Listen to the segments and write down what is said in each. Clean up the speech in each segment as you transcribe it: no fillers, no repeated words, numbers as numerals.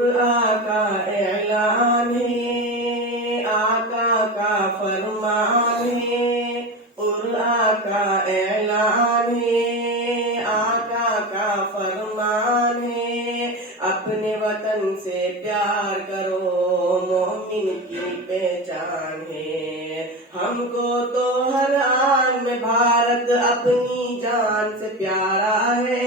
آقا اعلان ہے، آقا کا فرمان ہے، آقا اعلان ہے، آقا کا فرمان ہے، اپنے وطن سے پیار کرو مومن کی پہچان ہے، ہم کو تو ہر آن میں بھارت اپنی جان سے پیارا ہے،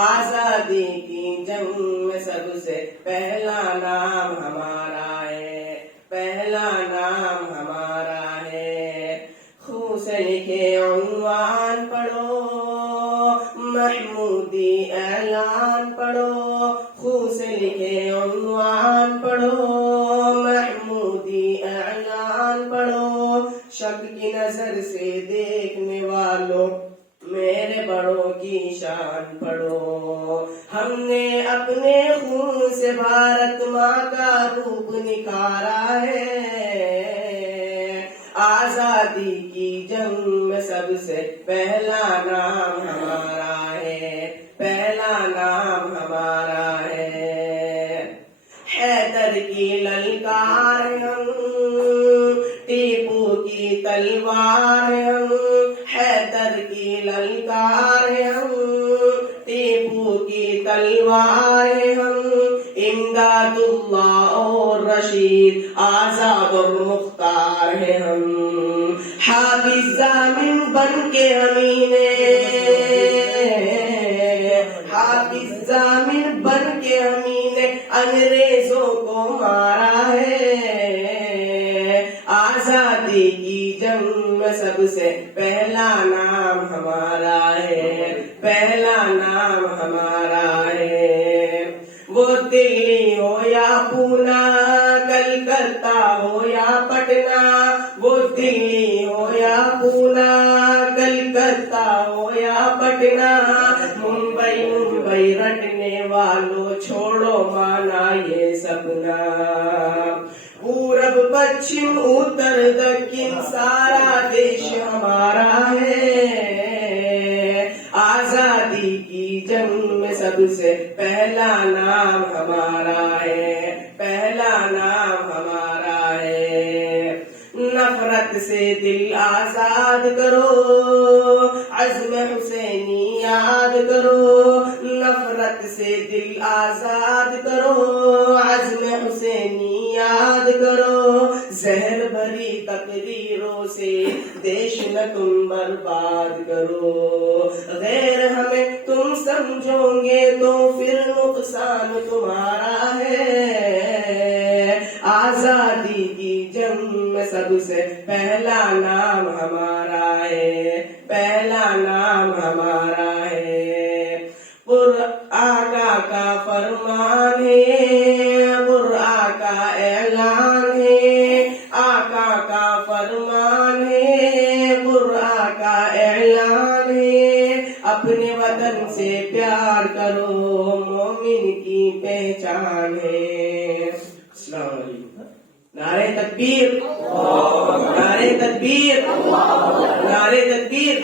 آزادی کی جنگ میں سب سے پہلا نام ہمارا ہے، پہلا نام ہمارا ہے، خون سے لکھے عنوان پڑھو، محمودی اعلان پڑھو، خون سے لکھے عنوان پڑھو، محمودی اعلان پڑھو، شک کی نظر سے دیکھنے والوں میرے بڑوں کی شان پڑھو، ہم نے اپنے خون سے بھارت ماں کا روپ نکھارا ہے، آزادی کی جنگ میں سب سے پہلا نام ہمارا ہے، پہلا نام ہمارا ہے، حیدر کی للکار ہم، ٹیپو کی تلوار ہم، حیدر کی للکار ہم، ٹیپو کی تلوار ہم، امداد اللہ اور رشید آزاد اور مختار ہے ہم، حافظ ضامن بن کے ہمیں حافظ ضامن بن کے ہمیں نے انگریزوں کو مارا ہے، آزادی کی جنگ میں سب سے پہلا نام ہمارا ہے، پہلا نام ہمارا ہے، وہ دلی ہو یا پونا، کلکتہ ہو یا پٹنہ، وہ دلی ہو یا پونا، کلکتہ ہو یا پٹنہ، ممبئی رٹنے والوں چھوڑو مانا یہ سپنا، پورب پچھم اتر دکن سارا دیش ہمارا ہے، آزادی کی جنگ میں سب سے پہلا نام ہمارا ہے، پہلا نام ہمارا ہے، نفرت سے دل آزاد کرو، عزم حسینی یاد کرو، نفرت سے دل آزاد کرو، عزم حسینی یاد کرو، زہر بھری تقریروں سے دیش نہ تم برباد کرو، غیر ہمیں تم سمجھو گے تو پھر نقصان تمہارا ہے، آزادی کی جنگ میں سب سے پہلا نام ہمارا ہے، پہلا نام ہمارا ہے، آقا کا فرمان ہے، آقا اعلان ہے، آقا کا فرمان ہے، آقا اعلان ہے، اپنے وطن سے پیار کرو مومن کی پہچان ہے، السلام علیکم، نعرہ تکبیر، نعرہ تکبیر، نعرہ تکبیر،